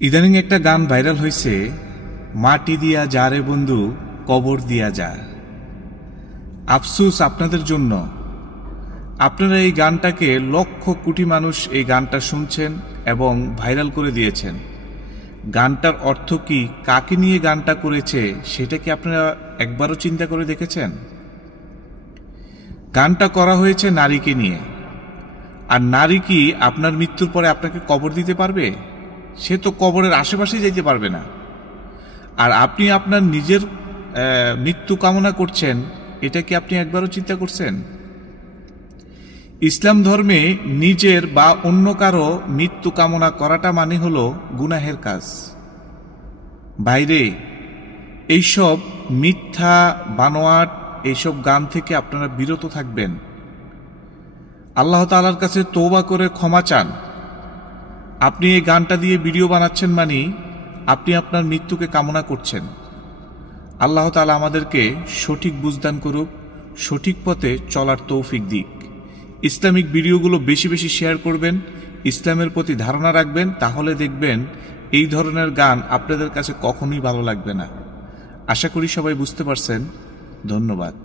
ইদানিং একটা গান ভাইরাল হয়েছে, মাটি দিয়া যা রে বন্ধু কবর দিয়া যা। আফসোস আপনাদের জন্য, আপনারা এই গানটাকে লক্ষ কোটি মানুষ এই গানটা শুনছেন এবং ভাইরাল করে দিয়েছেন। গানটার অর্থ কি, কাকে নিয়ে গানটা করেছে সেটা কি আপনারা একবারও চিন্তা করে দেখেছেন? গানটা করা হয়েছে নারীকে নিয়ে। আর নারী কি আপনার মৃত্যুর পরে আপনাকে কবর দিতে পারবে? সে তো কবরের আশেপাশে যেতে পারবে না। আর আপনি আপনার নিজের মৃত্যু কামনা করছেন, এটা কি আপনি একবারও চিন্তা করছেন? ইসলাম ধর্মে নিজের বা অন্য কারো মৃত্যু কামনা করাটা মানে হলো গুনাহের কাজ। বাইরে এইসব মিথ্যা বানোয়াট এইসব গান থেকে আপনারা বিরত থাকবেন। আল্লাহ তাআলার কাছে তওবা করে ক্ষমা চান। আপনি এই গানটা দিয়ে ভিডিও বানাচ্ছেন মানে আপনি আপনার মৃত্যুকে কামনা করছেন। আল্লাহ তাআলা আমাদেরকে সঠিক বুঝদান করুক, সঠিক পথে চলার তৌফিক দিক। ইসলামিক ভিডিওগুলো বেশি বেশি শেয়ার করবেন, ইসলামের প্রতি ধারণা রাখবেন, তাহলে দেখবেন এই ধরনের গান আপনাদের কাছে কখনোই ভালো লাগবে না। আশা করি সবাই বুঝতে পারছেন। ধন্যবাদ।